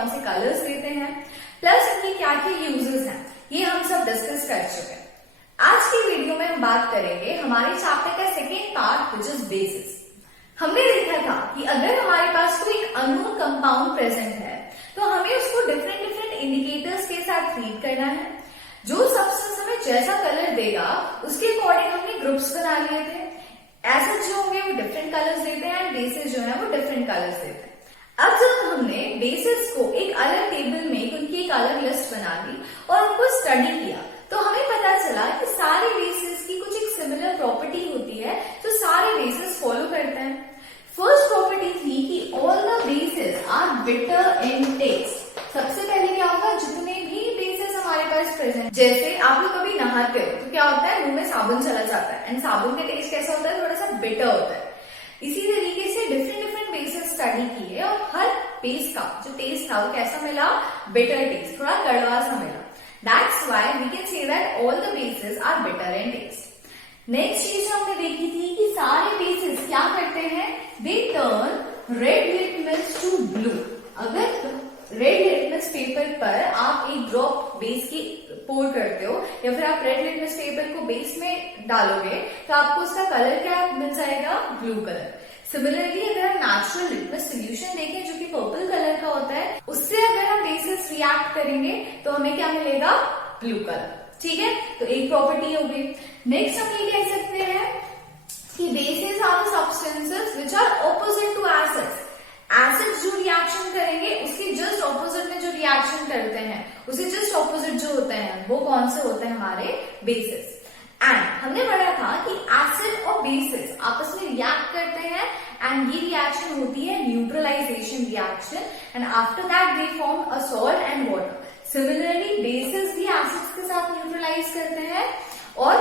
कौन से कलर्स देते हैं, प्लस इनके क्या क्या यूजेस हैं, ये हम सब डिस्कस कर चुके हैं। आज की वीडियो में हम बात करेंगे हमारे चैप्टर का second part which is basis. हमने देखा था कि अगर हमारे पास कोई एक अननोन कंपाउंड प्रेजेंट है तो हमें उसको डिफरेंट डिफरेंट इंडिकेटर्स के साथ ट्रीट करना है। जो सब्सटेंस हमें जैसा कलर देगा उसके अकॉर्डिंग हमने ग्रुप्स बना लिए थे। एसिड जो होंगे वो डिफरेंट कलर्स देते हैं एंड बेसिस जो है वो डिफरेंट कलर्स देते हैं। अब जब हमने बेसिस को एक अलग टेबल में उनकी एक अलग लिस्ट बना दी और उनको स्टडी किया तो हमें पता चला कि सारे बेसिस की कुछ एक सिमिलर प्रॉपर्टी होती है जो सारे बेसिस फॉलो करते हैं। फर्स्ट प्रॉपर्टी थी कि all the bases are bitter in taste. सबसे पहले क्या होगा, जितने भी बेसिस हमारे पास प्रेजेंट, जैसे आप लोग कभी नहाते हो तो क्या होता है, मुंह में साबुन चला जाता है एंड साबुन का टेस्ट कैसा होता है, थोड़ा सा बिटर होता है। इसी तरीके से डिफरेंट डिफरेंट बेसिस स्टडी किए और हर बेस का जो टेस्ट था वो कैसा मिला, बिटर टेस्ट, थोड़ा कड़वा सा मिला। That's why we can say that all the bases are bitter in taste. Next चीज जो हमने देखी थी कि सारे बेसिस क्या करते हैं, they turn red litmus to blue. अगर रेड लिटमस पेपर पर आप एक ड्रॉप बेस की पोर करते हो या फिर आप रेड लिटमस पेपर को बेस में डालोगे तो आपको उसका कलर क्या मिल जाएगा, ब्लू कलर। सिमिलरली अगर हम नेचुरल लिटमस सोल्यूशन देखें जो कि पर्पल कलर का होता है, उससे अगर हम बेसिस रिएक्ट करेंगे तो हमें क्या मिलेगा, ब्लू कलर। ठीक है, तो एक प्रॉपर्टी हो गई। नेक्स्ट हम ये कह सकते हैं कि bases are the substances which are opposite to acids. Acids जो रिएक्शन करेंगे उसके जस्ट ऑपोजिट में जो रिएक्शन करते हैं, उसके जस्ट ऑपोजिट जो होते हैं वो कौन से होते हैं, हमारे बेसिस। एंड हमने पढ़ा था कि एसिड और बेसिस आपस में रिएक्ट करते हैं एंड ये रिएक्शन होती है neutralization reaction and after that they form a salt and water. Similarly bases भी एसिड्स के साथ न्यूट्रलाइज करते हैं और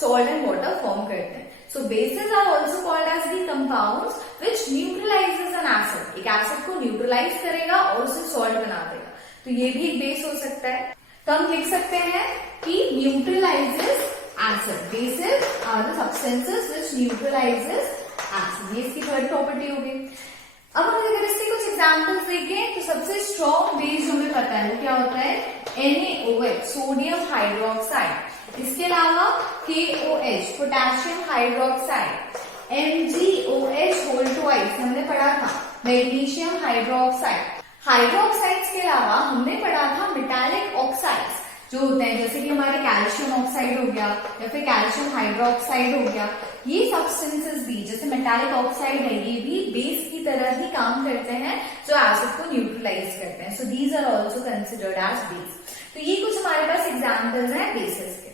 सॉल्ट एंड वाटर फॉर्म करते हैं। So bases are also called as the compounds which neutralizes an acid. एक acid को न्यूट्रलाइज करेगा और उसे सॉल्ट बना देगा, तो ये भी एक बेस हो सकता है। तो हम लिख सकते हैं कि neutralizes acid. Bases are the substances which neutralizes acid. ये इसकी थर्ड प्रॉपर्टी हो गई। अब हम अगर इसके कुछ एग्जाम्पल्स देखें तो सबसे स्ट्रॉन्ग बेस जो हमें पता है वो क्या होता है, NaOH, सोडियम हाइड्रोक्साइड। इसके अलावा KOH, potassium hydroxide. MgOH whole twice हमने पढ़ा था, मैग्नीशियम हाइड्रोक्साइड। हाइड्रोक्साइड्स के अलावा हमने पढ़ा था मेटालिक ऑक्साइड्स जो होते हैं, जैसे कि हमारे कैल्शियम ऑक्साइड हो गया या फिर कैल्शियम हाइड्रोक्साइड हो गया। ये सब्सटेंसेस भी जैसे मेटालिक ऑक्साइड है, ये भी बेस की तरह ही काम करते हैं जो एसिड को न्यूट्रलाइज करते हैं। So these are also considered as base. तो ये कुछ हमारे पास एग्जाम्पल्स हैं बेसिस के।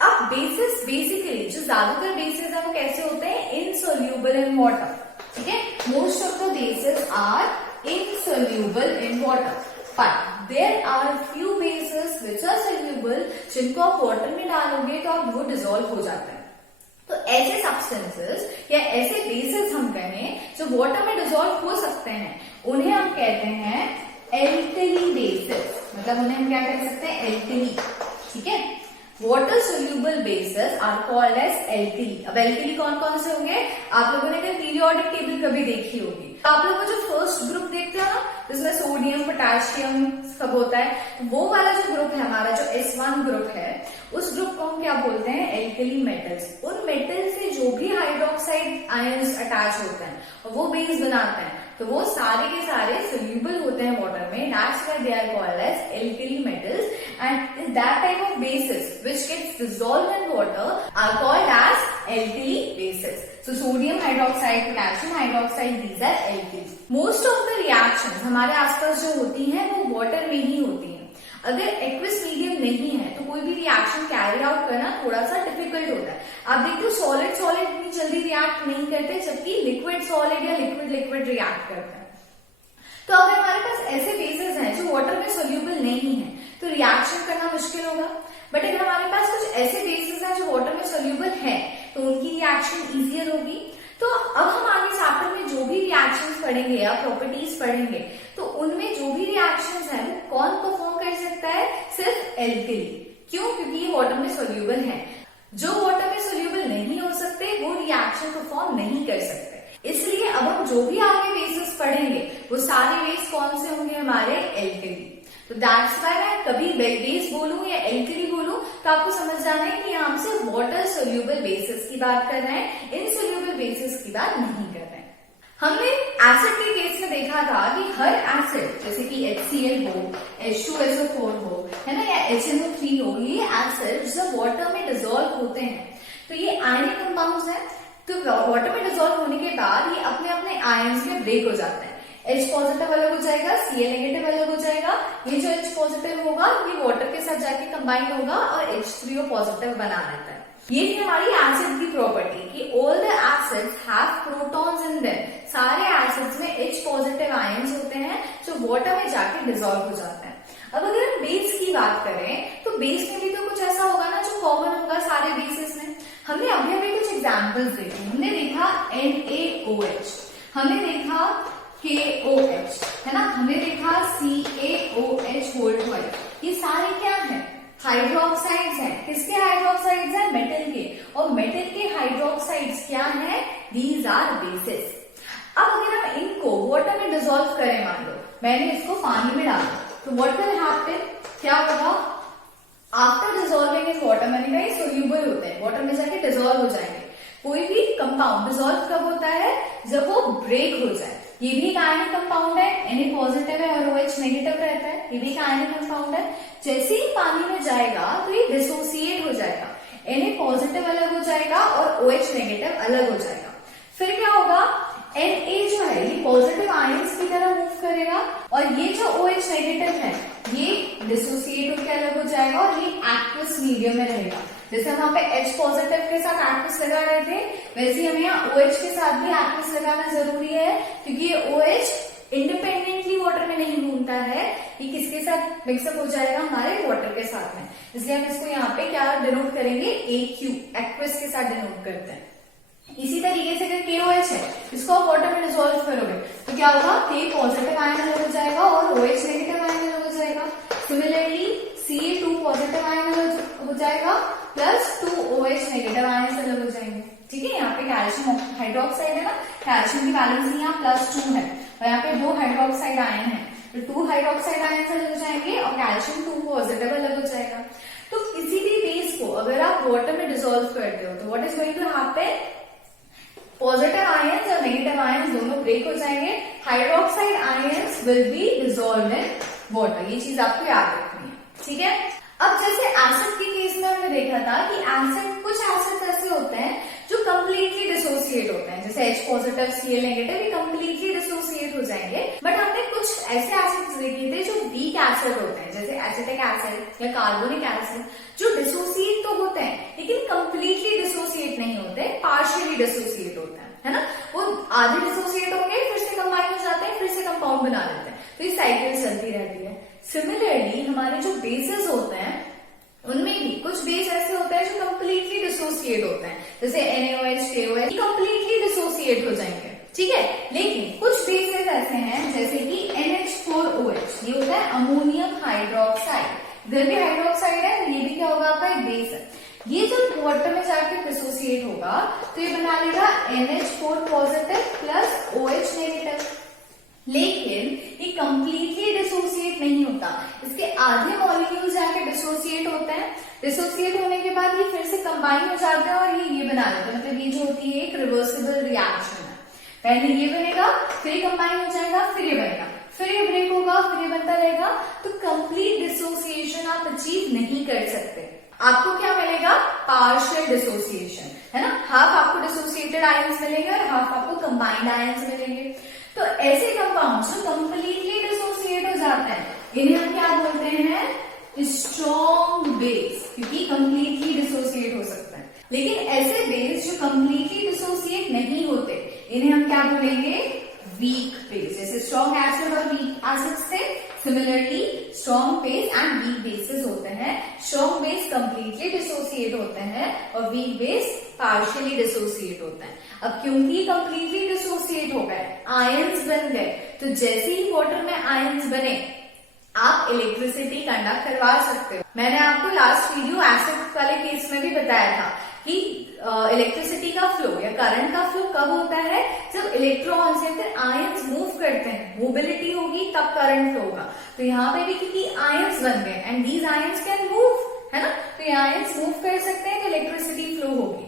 अब बेसिस बेसिकली जो ज्यादातर बेसिस है वो कैसे होते हैं, इनसोल्यूबल इन वाटर। ठीक है, most of the bases are insoluble in water, but there are few bases which are soluble, जिनको आप वाटर में डालोगे तो आप वो डिसॉल्व हो जाते हैं। तो ऐसे सब्सटेंसेस या ऐसे बेसिस हम कहें जो वाटर में डिसॉल्व हो सकते हैं उन्हें हम कहते हैं एल्कली बेसिस। मतलब उन्हें हम क्या कह सकते हैं, एल्कली। ठीक है, water soluble bases are called as alkali. अब एल्कली कौन कौन से होंगे, आप लोगों ने अगर पीरियोडिक टेबल कभी देखी होगी तो आप लोगों को जो फर्स्ट ग्रुप देखते हो ना जिसमें सोडियम पोटेशियम सब होता है, वो वाला जो ग्रुप है हमारा जो S1 ग्रुप है, उस ग्रुप को हम क्या बोलते हैं, एल्कली मेटल्स। उन मेटल से जो भी हाइड्रोक्साइड आयंस अटैच होते हैं और वो बेस बनाते हैं तो वो सारे के सारे सोल्यूबल होते हैं वाटर में। That's why they are called as alkali metals and that type of bases which gets dissolved in water are called as alkali bases. So sodium hydroxide, potassium hydroxide, these are alkenes. Most of the reactions हमारे आसपास जो होती हैं वो water में ही होती हैं। अगर एक्विस मीडियम नहीं है तो कोई भी रिएक्शन कैरी आउट करना थोड़ा सा डिफिकल्ट होता है। आप देखते हो सॉलिड सॉलिड इतनी जल्दी रिएक्ट नहीं करते, जबकि लिक्विड सॉलिड या लिक्विड लिक्विड रिएक्ट करते हैं। तो अगर हमारे पास ऐसे बेसिस हैं जो वाटर में सोल्यूबल नहीं है तो रिएक्शन करना मुश्किल होगा। बट अगर हमारे पास कुछ ऐसे बेसिस हैं जो वाटर में सोल्यूबल है तो उनकी रिएक्शन इजियर होगी। तो अब हम आगे चैप्टर में जो भी रिएक्शंस पढ़ेंगे या प्रॉपर्टीज पढ़ेंगे तो उनमें जो भी रिएक्शंस हैं वो कौन परफॉर्म कर सकता है, सिर्फ एल्कली। क्यों, क्योंकि ये वाटर में सोल्यूबल है। जो वाटर में सोल्यूबल नहीं हो सकते वो रिएक्शन परफॉर्म नहीं कर सकते। इसलिए अब हम जो भी आगे बेसिस पढ़ेंगे वो सारे बेस कौन से होंगे हमारे एल्कली। तो दैट्स व्हाई मैं कभी बेस बोलूं या एल्कली बोलूं तो आपको समझ जाना है कि हम सिर्फ वाटर सोल्यूबल बेसिस की बात कर रहे हैं, इनसोल्यूबल बेसिस की बात नहीं कर रहे हैं। हमने एसिड के केस में देखा था कि हर एसिड जैसे कि HCl हो, H2SO4 हो, है ना, या HNO3 हो, ये एसिड जब वाटर में डिसॉल्व होते हैं तो ये आयनिक कंपाउंड्स हैं। तो वाटर में डिसॉल्व होने के बाद ये अपने अपने आयंस में ब्रेक हो जाते हैं। H पॉजिटिव अलग हो जाएगा, Cl नेगेटिव अलग हो जाएगा। ये जो H पॉजिटिव होगा ये वाटर के साथ जाके कंबाइन होगा और H3O पॉजिटिव बना लेता है। ये थी हमारी एसिड की प्रॉपर्टी कि all the acids have protons in them. सारे एसिड्स में H पॉजिटिव आयंस होते हैं जो वाटर में जाके डिसॉल्व हो जाते हैं। अब अगर हम बेस की बात करें तो बेस में भी तो कुछ ऐसा होगा ना जो कॉमन होगा सारे बेसिस में। हमने अभी कुछ एग्जाम्पल्स देखे। हमने देखा NaOH, हमने देखा KOH, है ना, हमने देखा CaOH होल ट्वाइस। ये सारे क्या है? हाइड्रोक्साइड्स हैं। किसके हाइड्रोक्साइड्स हैं? मेटल के। और मेटल के हाइड्रोक्साइड्स क्या है? These are bases. अब अगर हम इनको वाटर में डिसॉल्व करें, मान लो मैंने इसको पानी में डाला, तो व्हाट विल हैपन? क्या होगा? आफ्टर डिसॉल्विंग इन वाटर, मैंने कहा ये सोल्यूबल होते हैं, वाटर में जाके डिसॉल्व हो जाएंगे। कोई भी कंपाउंड डिसॉल्व कब होता है? जब वो ब्रेक हो जाए। ये भी एक आयनिक कंपाउंड है, Na पॉजिटिव है और OH नेगेटिव रहता है, ये भी एक आयनिक कंपाउंड है। जैसे ही पानी में जाएगा तो ये डिसोसिएट हो जाएगा, Na पॉजिटिव अलग हो जाएगा और OH नेगेटिव अलग हो जाएगा। फिर क्या होगा? Na जो है ये पॉजिटिव आयंस की तरह मूव करेगा और ये जो OH नेगेटिव है ये डिसोसिएट होकर अलग हो जाएगा और ये एक्वस मीडियम में रहेगा। जैसे हम यहाँ पे H पॉजिटिव के साथ एक्वस लगा रहे थे, वैसे हमें यहाँ OH के साथ भी एक्वस लगाना जरूरी है, क्योंकि ये OH इंडिपेंडेंटली वाटर में नहीं घूमता है, ये किसके साथ मिक्सअप हो जाएगा? हमारे वाटर के साथ में। इसलिए हम इसको यहाँ पे क्या डिनोट करेंगे? AQ, एक्वस के साथ डिनोट करते हैं। इसी तरीके से अगर KOH है, इसको आप वाटर में डिसॉल्व करोगे तो क्या होगा? K पॉजिटिव आयन अलग हो जाएगा और OH नेगेटिव आयन अलग हो जाएगा। सिमिलरली Ca2 पॉजिटिव आयन अलग हो जाएगा प्लस 2OH नेगेटिव आयन अलग हो जाएंगे। ठीक है, यहाँ पे कैल्शियम हाइड्रोक्साइड है ना, कैल्शियम की वैलेंसी यहाँ +2 है और यहाँ पे 2 हाइड्रोक्साइड आयन है, तो 2 हाइड्रोक्साइड आयन अलग हो जाएंगे और कैल्शियम 2 पॉजिटिव अलग हो जाएगा। तो किसी भी बेस को अगर आप वाटर में डिसॉल्व करते हो तो what is going to happen? Positive ions और नेगेटिव आयंस दोनों ब्रेक हो जाएंगे। Hydroxide ions will be dissolve in water. ये चीज आपको याद रखनी है। ठीक है, अब जैसे एसिड के केस में हमने देखा था कि एसिड, कुछ एसिड ऐसे होते हैं जो कंप्लीटली डिसोसिएट होते हैं, जैसे H पॉजिटिव Cl नेगेटिव, ये कंप्लीटली डिसोसिएट हो जाएंगे। बट हमने कुछ ऐसे एसिड्स देखे थे जो वीक एसिड होते हैं, जैसे एसिटिक एसिड या कार्बोनिक एसिड, जो डिसोसिएट तो होते हैं लेकिन कंप्लीटली डिसोसिएट नहीं होते, पार्शियली डिसोसिएट होते हैं, है ना। वो आधे डिसोसिएट होंगे, फिर से कंबाइन हो जाते हैं, फिर से कंपाउंड बना लेते हैं, तो ये साइकिल चलती रहती है। सिमिलरली हमारे जो बेसेस होते हैं उनमें भी कुछ बेस ऐसे होते हैं जो कंप्लीटली डिसोसिएट होते हैं, जैसे NaOH, KOH, कंप्लीटली डिसोसिएट हो जाएंगे। ठीक है, लेकिन कुछ बेसेस ऐसे हैं जैसे कि NH4OH, ये होता है अमोनियम हाइड्रोक्साइड, इधर भी हाइड्रोक्साइड है, ये भी क्या होगा? आपका एक बेस है। ये जब वाटर में जाके डिसोसिएट होगा तो ये बना लेगा NH4 positive plus OH negative. लेकिन ये कंप्लीटली डिसोसिएट नहीं होता, इसके आधे मॉलिक्यूल जाके डिसोसिएट होते हैं। डिसोसिएट होने के बाद ये फिर से कंबाइन हो जाते हैं और ये बना लेते हैं, मतलब ये जो होती है एक रिवर्सिबल रिएक्शन है। पहले ये बनेगा, फिर कंबाइन हो जाएगा, फिर ये बनेगा, फिर ये ब्रेक होगा, फिर ये बनता रहेगा। तो कंप्लीट डिसोसिएशन आप अचीव नहीं कर सकते। आपको क्या मिलेगा? पार्शियल डिसोसिएशन, है ना। हाफ आपको डिसोसिएटेड आयंस मिलेंगे और हाफ आपको कंबाइंड आयंस मिलेंगे। तो ऐसे कंपाउंड्स जो कंप्लीटली डिसोसिएट हो जाते हैं इन्हें हम क्या बोलते हैं? स्ट्रॉन्ग बेस, क्योंकि कंप्लीटली डिसोसिएट हो सकते हैं। लेकिन ऐसे बेस जो कंप्लीटली डिसोसिएट नहीं होते इन्हें हम क्या बोलेंगे? Weak base. जैसे स्ट्रॉन्ग एसिड और वीक एसिड से similarly strong base and weak bases होते हैं। स्ट्रॉन्ग बेस कंप्लीटली डिसोसिएट होते हैं और वीक बेस पार्शियली डिसोसिएट होते हैं। अब क्योंकि कंप्लीटली डिसोसिएट हो गए, आयंस बन गए, तो जैसे ही वाटर में आयंस बने आप इलेक्ट्रिसिटी कंडक्ट करवा सकते हो। मैंने आपको लास्ट वीडियो एसिड वाले केस में भी बताया था कि इलेक्ट्रिसिटी का फ्लो या करंट का फ्लो कब होता है, जब इलेक्ट्रॉन्स या फिर आयंस मूव करते हैं, मोबिलिटी होगी तब करंट फ्लो होगा। तो यहाँ पे भी क्योंकि आयंस बन गए and these ions can move, है ना, तो ये आयंस मूव कर सकते हैं तो इलेक्ट्रिसिटी फ्लो होगी।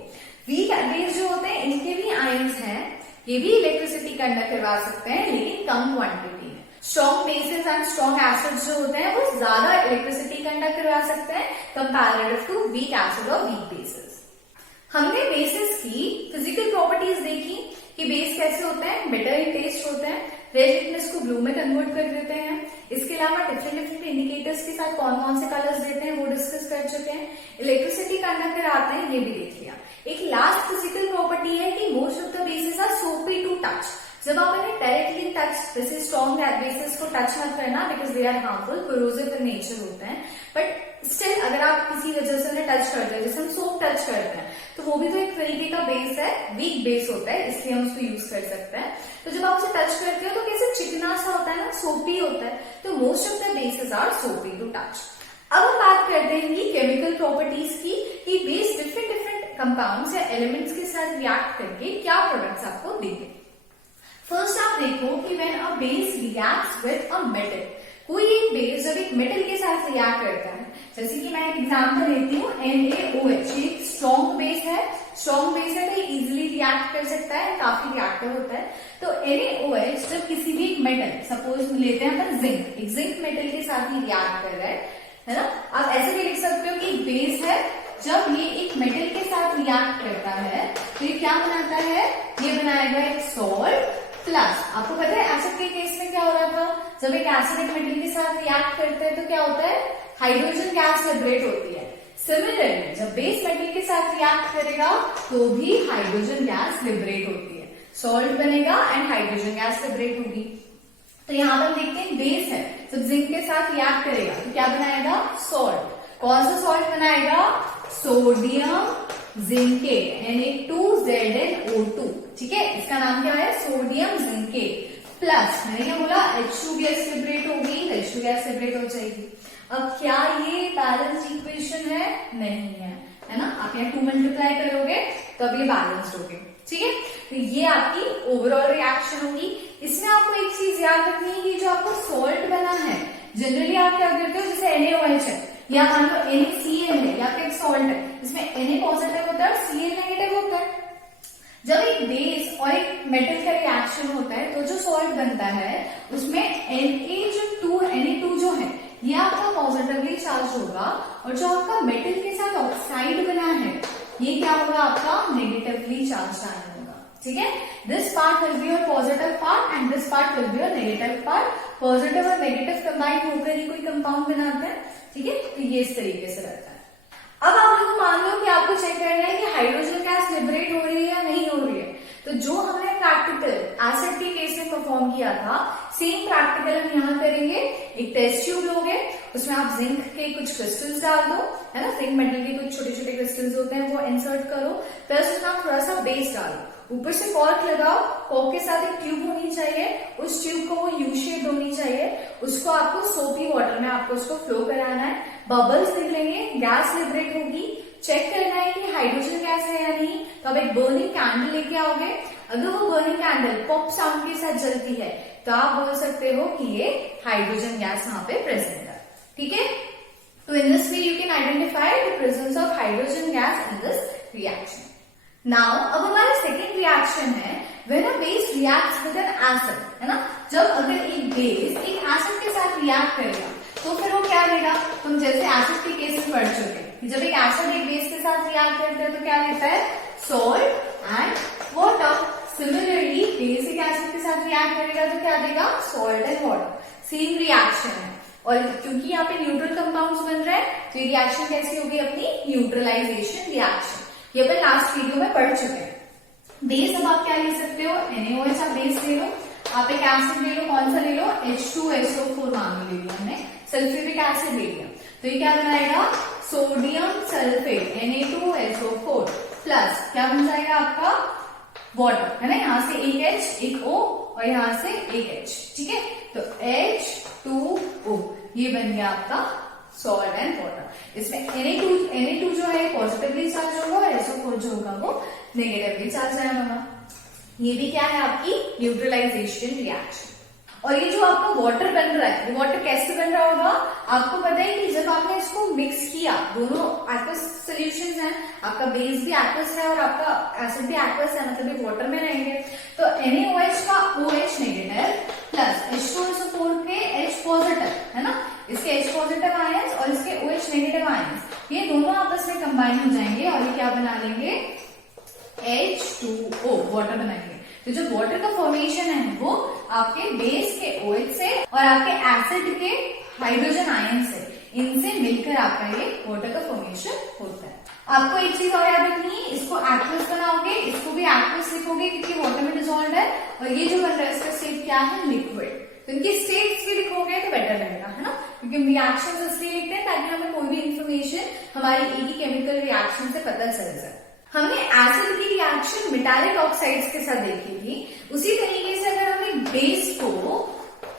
वीक बेस जो होते हैं इनके भी आयंस हैं, ये भी इलेक्ट्रिसिटी कंडक्ट करवा सकते हैं लेकिन कम क्वांटिटी में। Strong bases and strong acids जो होते हैं वो ज्यादा इलेक्ट्रिसिटी कंडक्ट करवा सकते हैं कंपैरेटिव टू वीक एसिड और वीक बेसिस। हमने बेसिस की फिजिकल प्रॉपर्टीज देखी कि बेस कैसे होते हैं, बिटर इन टेस्ट होते हैं, रेड लिटमस को ब्लू में कन्वर्ट कर देते हैं। इसके अलावा डिफरेंट इंडिकेटर्स के साथ कौन कौन से कलर्स देते हैं वो डिस्कस कर चुके हैं। इलेक्ट्रिसिटी कंडक्ट कराते हैं ये भी देख लिया। एक लास्ट फिजिकल प्रॉपर्टी है कि most of the bases are soapy to touch. जब आप इन्हें डायरेक्टली टच, जैसे स्ट्रॉन्ग बेसिस को टच मत करना because they are harmful, corrosive in nature होते हैं, बट स्टिल अगर आप किसी वजह से उन्हें टच करते हैं, जैसे हम सोप टच करते हैं, तो वो भी तो एक तरीके का बेस है, वीक बेस होता है, इसलिए हम उसको यूज कर सकते हैं। तो जब आप उसे टच करते हो तो कैसे चिकना सा होता है ना, सोपी होता है, तो most of the bases are soapy to touch. अब हम बात करते हैं केमिकल प्रॉपर्टीज की, कि बेस डिफरेंट कंपाउंड्स या एलिमेंट्स के साथ रिएक्ट करके क्या प्रोडक्ट्स आपको देंगे। फर्स्ट आप देखो कि when a base reacts with a metal, कोई एक बेस जब एक मेटल के साथ रिएक्ट करता है, जैसे कि मैं एक एग्जांपल लेती हूँ NaOH, एक स्ट्रॉन्ग बेस है, स्ट्रॉन्ग बेस है तो इजिली रिएक्ट कर सकता है, काफी रिएक्टिव होता है। तो NaOH जब किसी भी एक मेटल, सपोज लेते हैं अपन जिंक, एक जिंक मेटल के साथ ही रिएक्ट कर रहा है ना, आप ऐसे भी लिख सकते हो कि एक बेस है, जब ये एक मेटल के साथ रिएक्ट करता है तो ये क्या बनाता है, ये बनाएगा एक सॉल्ट प्लस, आपको पता है एसिड के केस में क्या हो रहा था, जब एक एसिड एक मेटल के साथ रिएक्ट करते हैं तो क्या होता है, हाइड्रोजन गैस लिबरेट होती है। सिमिलरली जब बेस मेटल के साथ रिएक्ट करेगा तो भी हाइड्रोजन गैस लिबरेट होती है, सॉल्ट बनेगा एंड हाइड्रोजन गैस लिबरेट होगी। तो यहाँ पर देखते हैं बेस है, जब जिंक के साथ रिएक्ट करेगा तो क्या बनाएगा, सॉल्ट। कौन सा सॉल्ट बनाएगा, सोडियम जिंकेट, Na2ZnO2, ठीक है, इसका नाम क्या है, सोडियम जिंकेट प्लस, मैंने क्या बोला, H2 गैस लिबरेट होगी, H2 गैस लिबरेट हो जाएगी। अब क्या ये बैलेंस इक्वेशन है, नहीं है ना, आप यहाँ 2 मल्टीप्लाई करोगे तो अब ये बैलेंस्ड होगी, ठीक है। तो ये आपकी ओवरऑल रिएक्शन होगी। इसमें आपको एक चीज याद रखनी है कि जो आपको सॉल्ट बना है, जनरली आप क्या करते हो, जैसे NaOH है या मान लो NaCl है या फिर सॉल्ट है, इसमें Na पॉजिटिव होता है और Cl नेगेटिव होता है। जब एक बेस और एक मेटल का रिएक्शन होता है तो जो सॉल्ट बनता है उसमें Na2 जो है ये आपका पॉजिटिवली चार्ज होगा, और जो आपका मेटल के साथ ऑक्साइड बना है ये क्या होगा, आपका नेगेटिवली चार्ज आयन होगा, ठीक है। This part will be your positive part and this part will be your negative part. Positive और नेगेटिव कंबाइन होकर ही कोई कंपाउंड बनाते हैं, ठीक है, तो ये इस तरीके से रहता है। अब आप लोग मान लो कि आपको चेक करना है कि हाइड्रोजन गैस लिबरेट हो रही है या नहीं हो रही है, तो जो हमने प्रैक्टिकल एसिड के केस में परफॉर्म किया था, सेम प्रैक्टिकल हम यहाँ करेंगे। एक टेस्ट ट्यूब लोगे, उसमें आप जिंक के कुछ क्रिस्टल्स डाल दो, है ना, जिंक मेटल के कुछ छोटे छोटे क्रिस्टल्स होते हैं वो इंसर्ट करो, प्लस उसमें आप थोड़ा सा बेस डालो, ऊपर से कॉर्क लगाओ, कॉर्क के साथ एक ट्यूब होनी चाहिए, उस ट्यूब को वो यू शेप होनी चाहिए, उसको आपको सोपी वाटर में आपको उसको फ्लो कराना है, बबल्स निकलेंगे, गैस लिबरेट होगी, चेक करना है कि हाइड्रोजन गैस है या नहीं, तो आप एक बर्निंग कैंडल लेके आओगे। अगर वो बर्निंग कैंडल पॉप साउंड के साथ जलती है तो आप बोल सकते हो कि ये हाइड्रोजन गैस यहाँ पे प्रेजेंट है, ठीक है। तो in this way you can identify the presence of hydrogen gas in this reaction. Now अब हमारा सेकेंड रिएक्शन है when a base reacts with N acid, है ना, जब अगर एक बेस एक एसिड के साथ रिएक्ट करेगा तो फिर वो क्या देगा, हम जैसे एसिड के केस में पढ़ चुके हैं, जब एक एसिड एक बेस के साथ रिएक्ट करता है तो क्या देता है, salt and water. Similarly base एक एसिड के साथ रिएक्ट करेगा तो क्या देगा, salt and water. Same reaction है, और क्योंकि यहाँ पे न्यूट्रल कंपाउंड्स बन रहे हैं तो ये रिएक्शन कैसी होगी, अपनी न्यूट्रलाइजेशन रिएक्शन, ये अपन लास्ट वीडियो में पढ़ चुके हैं। बेस अब आप क्या ले सकते हो, NaOH आप बेस ले लो, आप एक एसिड ले लो, कौन सा ले लो, H2SO4 मान लो ले लिया हमने, सल्फ्यूरिक एसिड ले लिया, तो ये क्या बनाएगा, सोडियम सल्फेट Na2SO4 प्लस क्या बन जाएगा आपका, वाटर, है ना, यहाँ से एक H एक O और यहाँ से एक H, ठीक है, तो H2O ये बन गया आपका सॉल्ट एंड वाटर। इसमें Na2 जो है पॉजिटिवली चार्ज होगा और SO4 जो होगा वो नेगेटिवली चार्ज होगा। ये भी क्या है आपकी न्यूट्रलाइजेशन रिएक्शन। और ये जो आपका वाटर बन रहा है, ये वाटर कैसे बन रहा होगा, आपको पता है कि जब आपने इसको मिक्स किया, दोनों एक्वस सॉल्यूशंस हैं, आपका बेस भी एक्वस है और आपका एसिड भी एक्वस है, मतलब ये वाटर में रहेंगे, तो NaOH का OH नेगेटिव प्लस H2SO4 के H पॉजिटिव है ना, इसके H पॉजिटिव आयंस और इसके OH नेगेटिव आयंस, ये दोनों आपस में कंबाइन हो जाएंगे और ये क्या बना लेंगे, H2O वाटर बनाएंगे। तो जो वाटर का फॉर्मेशन है वो आपके बेस के OH से और आपके एसिड के हाइड्रोजन आयन से, इनसे मिलकर आपका ये वाटर का फॉर्मेशन होता है। आपको एक चीज और याद रखनी है, इसको एक्वस बनाओगे, इसको भी एक्वस लिखोगे क्योंकि वाटर में डिसॉल्व है, और ये जो बन रहा है इसका स्टेट क्या है, लिक्विड। तो इनकी स्टेट्स भी लिखोगे तो बेटर रहेगा, है ना, क्योंकि हम रिएक्शन इसलिए लिखते हैं ताकि हमें कोई भी इंफॉर्मेशन हमारी एक ही केमिकल रिएक्शन से पता चल जाए। हमने एसिड की रिएक्शन मेटालिक ऑक्साइड्स के साथ देखी थी, उसी तरीके से अगर हम एक बेस को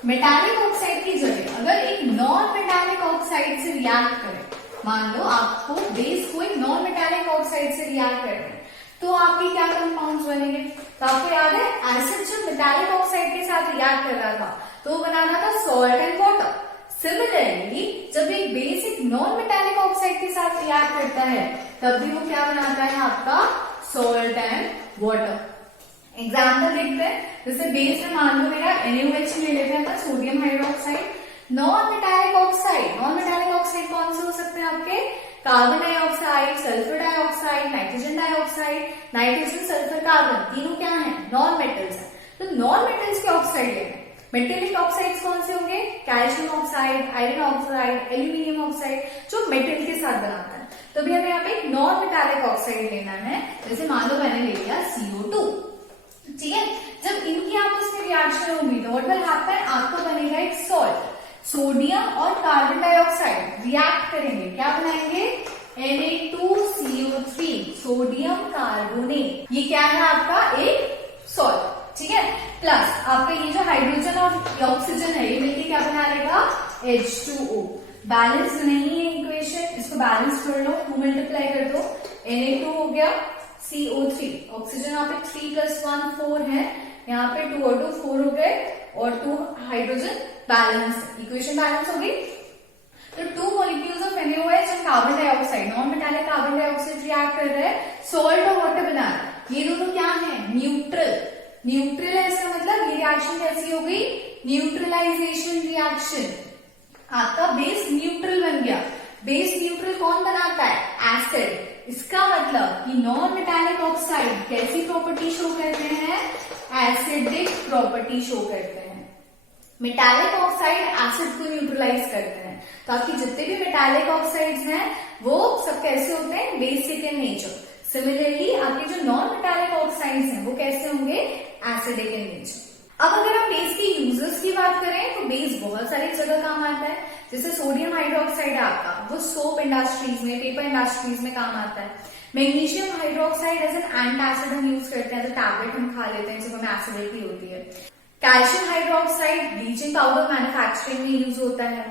मेटालिक ऑक्साइड की जगह अगर एक नॉन मेटालिक ऑक्साइड से रिएक्ट करें, मान लो आपको बेस को एक नॉन मेटालिक ऑक्साइड से रिएक्ट करें, तो आपके क्या कंपाउंड्स बनेंगे। तो आपको याद है एसिड जब मेटालिक ऑक्साइड के साथ रिएक्ट कर रहा था तो वो बनाना था सॉल्ट एंड वाटर। सिमिलरली जब एक बेस एक नॉन मेटालिक ऑक्साइड के साथ रिएक्ट करता है तब भी वो क्या बनाता है, आपका सॉल्ट एंड वाटर। एग्जाम्पल देखते हैं, जैसे बेस में मान लो मेरा NaOH ले लेते हैं, sodium hydroxide. Non metallic oxide कौन से हो सकते हैं आपके, carbon dioxide, sulphur dioxide, nitrogen dioxide, nitrogen sulphur carbon, तीनों क्या है, नॉन मेटल्स है। तो नॉन मेटल्स के ऑक्साइड लेंगे। मेटेलिक ऑक्साइड्स कौन से होंगे, calcium oxide, iron oxide, aluminium oxide, जो मेटल के साथ बनाता है। तो भी हमें यहाँ पे एक नॉन मेटालिक ऑक्साइड लेना है, जैसे मान लो मैंने ले लिया CO2, ठीक है। जब इनकी आपस में रिएक्शन होगी तो व्हाट विल हैपन, आपका बनेगा एक सॉल्ट। सोडियम और कार्बन डाइऑक्साइड रिएक्ट करेंगे, क्या बनाएंगे, Na2CO3, सोडियम कार्बोनेट, ये क्या है आपका एक सॉल्ट, ठीक है। प्लस आपका ये जो हाइड्रोजन और ऑक्सीजन है ये मिलकर क्या बना लेगा, H2O। बैलेंस नहीं है इक्वेशन, इसको बैलेंस कर लो, 2 मल्टीप्लाई कर दो, Na2 हो गया CO3, ऑक्सीजन यहाँ पे 3 + 1 4 है, यहाँ पे 2 और 2 4 हो गए और 2 हाइड्रोजन बैलेंस, इक्वेशन बैलेंस हो गई। तो 2 मॉलिक्यूल्स ऑफ NaOH और carbon dioxide, non metallic carbon dioxide react कर रहे हैं, सॉल्ट और वाटर बना रहे हैं। ये दोनों क्या है, न्यूट्रल है, इसका मतलब ये रिएक्शन कैसी हो गई, न्यूट्रलाइजेशन रिएक्शन। आपका बेस न्यूट्रल बन गया। बेस न्यूट्रल कौन बनाता है, एसिड। इसका मतलब कि नॉन मेटालिक ऑक्साइड कैसी प्रॉपर्टी शो करते हैं, एसिडिक प्रॉपर्टी शो करते हैं। मेटालिक ऑक्साइड एसिड को न्यूट्रलाइज करते हैं, तो आपकी जितने भी मेटालिक ऑक्साइड्स हैं वो सब कैसे होते हैं, बेसिक इन नेचर। सिमिलरली आपके जो नॉन मेटालिक ऑक्साइड्स हैं वो कैसे होंगे, एसिडिक इन नेचर। अब अगर हम बेस के यूजेस की बात करें तो बेस बहुत सारी जगह काम आता है। जैसे सोडियम हाइड्रोक्साइड है आपका, वो सोप इंडस्ट्रीज में, पेपर इंडस्ट्रीज में काम आता है। Magnesium hydroxide as an antacid हम यूज करते हैं, तो टैबलेट हम खा लेते हैं जब हमें एसिडिटी होती है। Calcium hydroxide bleaching powder manufacturing में यूज होता है।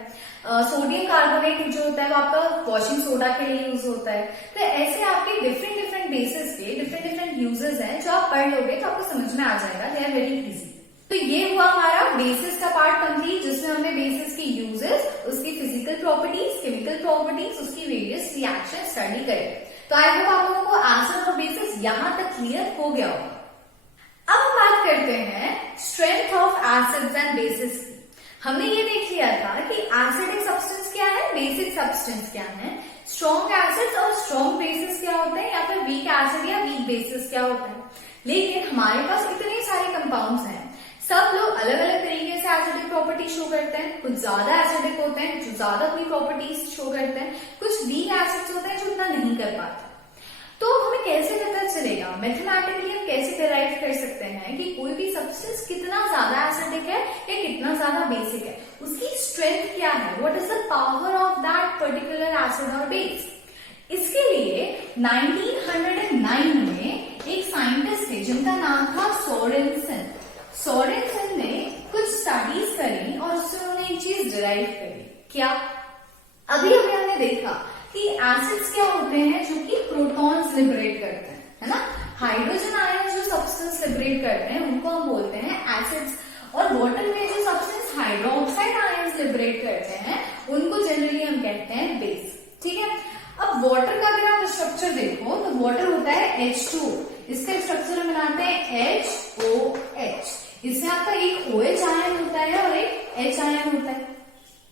सोडियम कार्बोनेट जो होता है वो आपका वॉशिंग सोडा के लिए यूज होता है। तो ऐसे आपके डिफरेंट बेसिस के डिफरेंट यूजेस हैं, जो आप पढ़ लोगे तो आपको समझ में आ जाएगा, दे आर वेरी इजी। तो ये हुआ हमारा बेसिस का पार्ट कंप्लीट, जिसमें हमने बेसिस के यूजेस, उसकी फिजिकल प्रॉपर्टीज, केमिकल प्रॉपर्टीज, उसकी वेरियस रिएक्शन स्टडी करें। तो आई होप आप लोगों को एसिड और बेसिस यहां तक क्लियर हो गया होगा। अब हम बात करते हैं strength of acids and bases की। हमने ये देख लिया था कि एसिडिक सब्सटेंस क्या है, बेसिक सब्सटेंस क्या है, स्ट्रॉन्ग एसिड्स और स्ट्रॉन्ग बेसिस क्या होते हैं, या फिर वीक एसिड या वीक बेसिस क्या होता है। लेकिन हमारे पास इतने सारे कंपाउंड्स हैं, सब लोग अलग अलग तरीके से एसिडिक प्रॉपर्टी शो करते हैं। कुछ ज्यादा एसिडिक होते हैं जो ज्यादा अपनी प्रॉपर्टीज शो करते हैं, कुछ वीक एसिड्स होते हैं जो उतना नहीं कर पाते। तो हमें कैसे पता चलेगा, मैथमेटिकली हम कैसे डिराइव कर सकते हैं कि कोई भी सब्सटेंस कितना ज्यादा एसिडिक है या कितना ज्यादा बेसिक है, उसकी स्ट्रेंथ क्या है, what is the power of that particular acid और बेस। इसके लिए 1909 में एक साइंटिस्ट थे जिनका नाम था सोरेनसन। सोरेनसन ने कुछ स्टडीज करी और उससे उन्होंने एक चीज डिराइव करी। क्या, अभी अभी हमने देखा कि एसिड्स क्या होते हैं जो कि प्रोटॉन्स लिबरेट करते हैं, है ना। हाइड्रोजन आयन जो सब्सटेंस लिबरेट करते हैं उनको हम बोलते हैं एसिड्स, और वाटर में जो सब्सटेंस हाइड्रोक्साइड आयंस लिबरेट करते हैं उनको जनरली हम कहते हैं बेस। ठीक है, अब वाटर का अगर आप स्ट्रक्चर देखो तो वाटर होता है H2, इसका स्ट्रक्चर हम बनाते हैं HOH। इसमें आपका एक OH आयन होता है और एक H आयन होता है।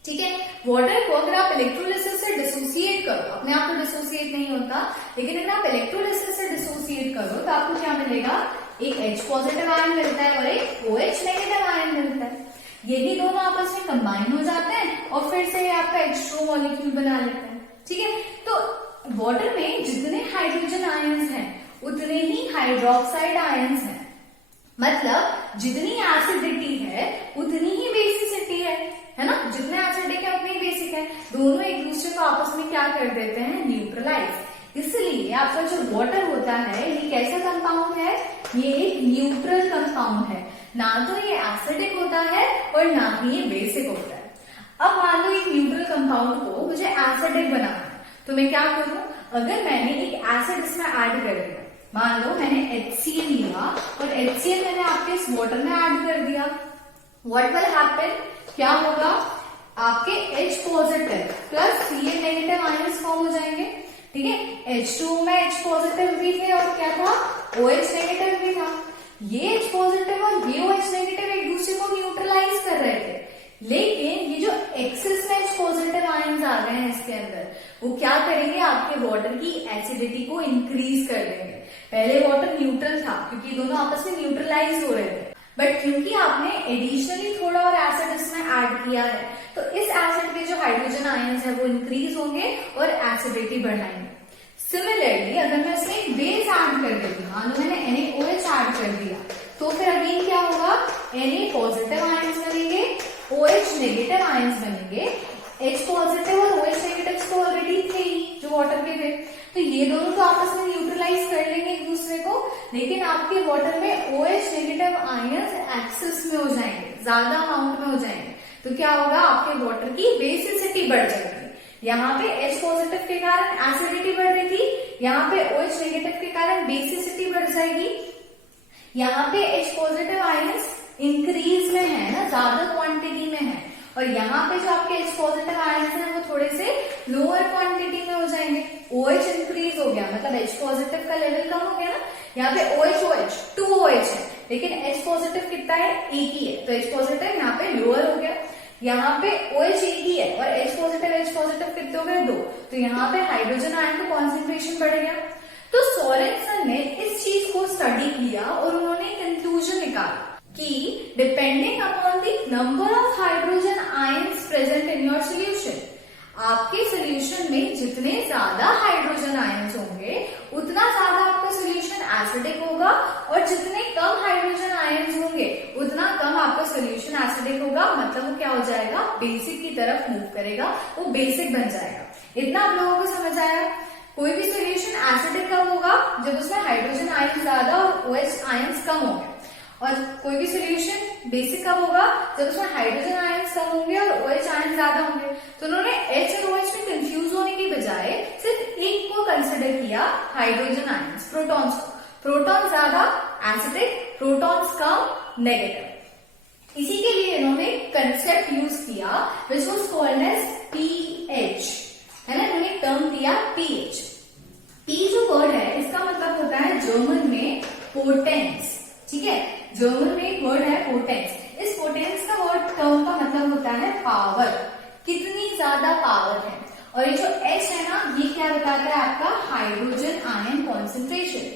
ठीक है, वाटर को अगर आप इलेक्ट्रोलिसिस से डिसोसिएट करो, अपने आप तो डिसोसिएट नहीं होता, लेकिन अगर आप इलेक्ट्रोलिसिस से डिसोसिएट करो तो आपको क्या मिलेगा, एक H पॉजिटिव आयन मिलता है और एक OH नेगेटिव आयन मिलता है। यही दोनों आपस में कंबाइन हो जाते हैं और फिर से आपका H2 मॉलिक्यूल बना लेते हैं। ठीक है, तो वाटर में जितने हाइड्रोजन आयंस हैं उतने ही हाइड्रोक्साइड आयंस हैं, मतलब जितनी एसिडिटी है उतनी ही बेसिसिटी है ना। जितने एसिडिक है उतनी बेसिक है, दोनों एक दूसरे को आपस में क्या कर देते हैं, न्यूट्रलाइज। इसलिए आपका जो वाटर होता है ये कैसा कंपाउंड है, ये एक न्यूट्रल कंपाउंड है, ना तो ये एसिडिक होता है और ना ही ये बेसिक होता है। अब मान लो एक न्यूट्रल कंपाउंड को मुझे एसिडिक बनाना है, तो मैं क्या करूं, अगर मैंने एक एसिड इसमें ऐड कर दिया, मान लो मैंने HCl लिया और HCl मैंने आपके इस वाटर में ऐड कर दिया, व्हाट विल हैपन, क्या होगा, आपके H positive plus Cl negative ions form हो जाएंगे। ठीक है, H2 में H पॉजिटिव भी थे और क्या था, OH नेगेटिव भी था। ये H पॉजिटिव और ये OH नेगेटिव एक दूसरे को न्यूट्रलाइज कर रहे थे, लेकिन ये जो एक्सेस में H पॉजिटिव आयंस आ गए हैं इसके अंदर, वो क्या करेंगे, आपके वाटर की एसिडिटी को इंक्रीज कर देंगे। पहले वाटर न्यूट्रल था क्योंकि दोनों आपस में न्यूट्रलाइज हो रहे थे, बट क्योंकि आपने एडिशनली थोड़ा और एसिड इसमें ऐड किया है तो इस एसिड के जो हाइड्रोजन आयंस है वो इंक्रीज होंगे और एसिडिटी बढ़ाएंगे। सिमिलरली अगर मैं इसमें एक बेस ऐड कर देती हूँ, मान लो मैंने NaOH ऐड कर दिया, तो फिर अगेन क्या होगा, Na पॉजिटिव आयंस बनेंगे, OH नेगेटिव आयंस बनेंगे। H पॉजिटिव और OH नेगेटिव तो ऑलरेडी थे ही जो वाटर के थे, तो ये दोनों तो आपस में न्यूट्रलाइज कर लेंगे एक दूसरे को, लेकिन आपके वाटर में OH नेगेटिव आयंस एक्सेस में हो जाएंगे, ज्यादा अमाउंट में हो जाएंगे, तो क्या होगा, आपके वाटर की बेसिसिटी बढ़ जाएगी। यहाँ पे H पॉजिटिव के कारण एसिडिटी बढ़ रही थी, यहाँ पे OH नेगेटिव के कारण बेसिसिटी बढ़ जाएगी। यहाँ पे H पॉजिटिव आयंस इंक्रीज में है ना, ज्यादा क्वांटिटी में है, और यहाँ पे जो आपके H पॉजिटिव आयंस हैं वो थोड़े से लोअर क्वांटिटी में हो जाएंगे। OH इंक्रीज हो गया, मतलब H पॉजिटिव का लेवल कम हो गया ना। यहाँ पे OH 2OH है, लेकिन H पॉजिटिव कितना है, एक ही है, तो H पॉजिटिव यहाँ पे लोअर हो गया। यहाँ पे OH एक ही है और H पॉजिटिव कितने हो गए, 2, तो यहाँ पे हाइड्रोजन आयन का कॉन्सेंट्रेशन बढ़ गया। तो सोरेनसन ने इस चीज को स्टडी किया और उन्होंने कंक्लूजन निकाला कि depending upon the number of hydrogen ions present in your solution, आपके सोल्यूशन में जितने ज्यादा हाइड्रोजन आयंस होंगे उतना ज्यादा आपका सोल्यूशन एसिडिक होगा, और जितने कम हाइड्रोजन आयंस होंगे उतना कम आपका सोल्यूशन एसिडिक होगा, मतलब वो क्या हो जाएगा, बेसिक की तरफ मूव करेगा, वो बेसिक बन जाएगा। इतना आप लोगों को समझ आया। कोई भी सोल्यूशन एसिडिक कब होगा, जब उसमें हाइड्रोजन आयन ज्यादा और OH आयंस कम होंगे, और कोई भी सोल्यूशन बेसिक कब होगा, जब उसमें हाइड्रोजन आयंस कम होंगे और OH आयन ज्यादा होंगे। तो उन्होंने H और OH में कंफ्यूज होने की बजाय सिर्फ एक को कंसिडर किया, हाइड्रोजन आयंस, प्रोटॉन्स को। प्रोटॉन ज्यादा एसिडिक, प्रोटॉन्स कम नेगेटिव। इसी के लिए इन्होंने कंसेप्ट यूज किया which was called as pH, है ना, इन्होंने टर्म दिया pH। P जो वर्ड है इसका मतलब होता है जर्मन में पोटेंस। ठीक है, जर्मन में एक वर्ड है पोटेंस। इस पोटेंस का वर्ड टर्म का मतलब होता है पावर, कितनी ज्यादा पावर है। और ये जो H है ना, ये क्या बताता है, आपका hydrogen ion concentration,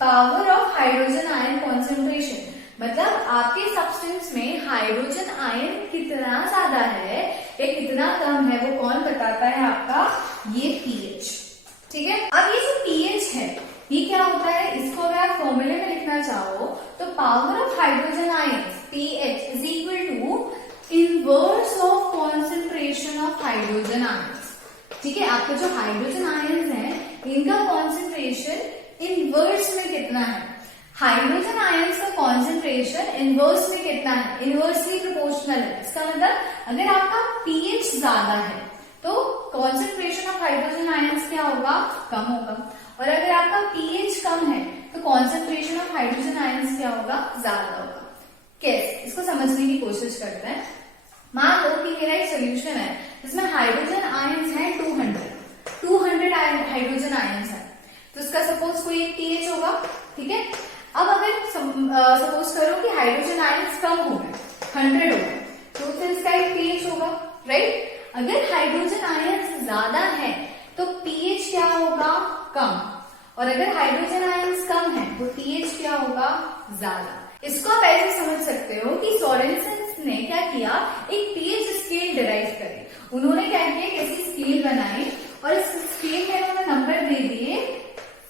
power of hydrogen ion concentration, मतलब आपके सब्सटेंस में हाइड्रोजन आयन कितना ज्यादा है या कितना कम है, वो कौन बताता है, आपका ये pH। ठीक है, अब ये जो pH है ये क्या होता है, इसको अगर आप फॉर्मूले में लिखना चाहो तो power of hydrogen ions pH is equal to inverse of concentration of hydrogen ions. ठीक है, आपके जो हाइड्रोजन आयंस हैं इनका कॉन्सेंट्रेशन इनवर्स में कितना है, हाइड्रोजन आयंस का कॉन्सेंट्रेशन इनवर्स में कितना है, इनवर्सली प्रोपोर्शनल है। इसका मतलब अगर आपका pH ज्यादा है तो कॉन्सेंट्रेशन ऑफ हाइड्रोजन आयंस क्या होगा, कम होगा। और अगर आपका पीएच कम है तो कॉन्सेंट्रेशन ऑफ हाइड्रोजन आयंस क्या होगा, ज्यादा होगा। कैसे, इसको समझने की कोशिश करते हैं। मान लो कि मेरा एक सोल्यूशन है जिसमें हाइड्रोजन आयंस है 200 हाइड्रोजन आयंस है, तो इसका सपोज कोई एक पीएच होगा, ठीक है। अब अगर सपोज करो कि हाइड्रोजन आयंस कम हो गए, 100 हो गए, तो फिर इसका एक पीएच होगा, राइट। अगर हाइड्रोजन आयंस ज्यादा है तो पीएच क्या होगा, कम। और अगर हाइड्रोजन आयंस कम है तो पीएच क्या होगा, ज्यादा। इसको आप ऐसे समझ सकते हो कि सोरेनसन ने क्या किया, एक पीएच स्केल डिराइव करे। उन्होंने क्या किया, कैसी स्केल बनाई और इस स्केल में उन्होंने नंबर दे दिए